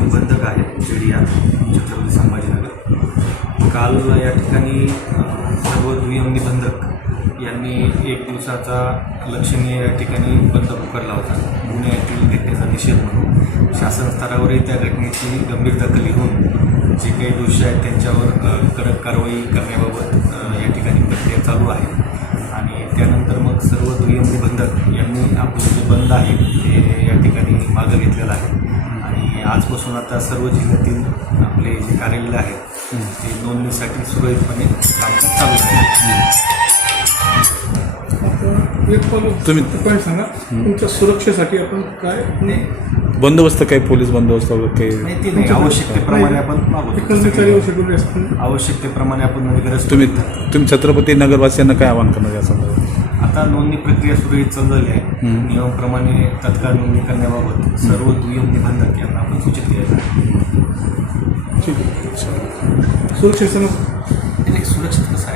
निबंधक आहेत जेडिया छत्रपती संभाजीनगर. काल या ठिकाणी सर्व दुय्यम निबंधक यांनी एक दिवसाचा लक्षणीय या ठिकाणी बंद पुकारला होता. पुण्यातील घटनेचा निषेध म्हणून शासन स्तरावरही त्या घटनेची गंभीर दखल घेऊन जे काही दोषी आहेत त्यांच्यावर कडक कारवाई करण्याबाबत या ठिकाणी प्रक्रिया चालू आहे. आणि त्यानंतर मग सर्व दुय्यम निबंधक यांनी आपलं जे बंद आहे ते या ठिकाणी मागं घेतलेलं आहे. आणि आजपासून आता सर्व जिल्ह्यातील आपले जे कार्यालय आहेत ते नोंदणीसाठी सुरळीतपणे कामकाज चालू आहे. तुम्ही काय सांगा तुमच्या सुरक्षेसाठी आपण काय बंदोबस्त काय पोलीस बंदोबस्त वगैरे काही माहिती नाही. आवश्यकतेप्रमाणे आपण कर्मचारी शेड्यूल असतील. आवश्यकतेप्रमाणे आपण गरज तुम्ही छत्रपती नगरवासियांना काय आवाहन करणार या संदर्भात? आता नोंदणी प्रक्रिया सुरळीत चालू झाली आहे. नियमाप्रमाणे तत्काळ नोंदणी करण्याबाबत सर्व दुय्यम निबंधक यांना आपण सूचित केलेलं आहे. ठीक आहे. सुरक्षेचं सुरक्षित कसं आहे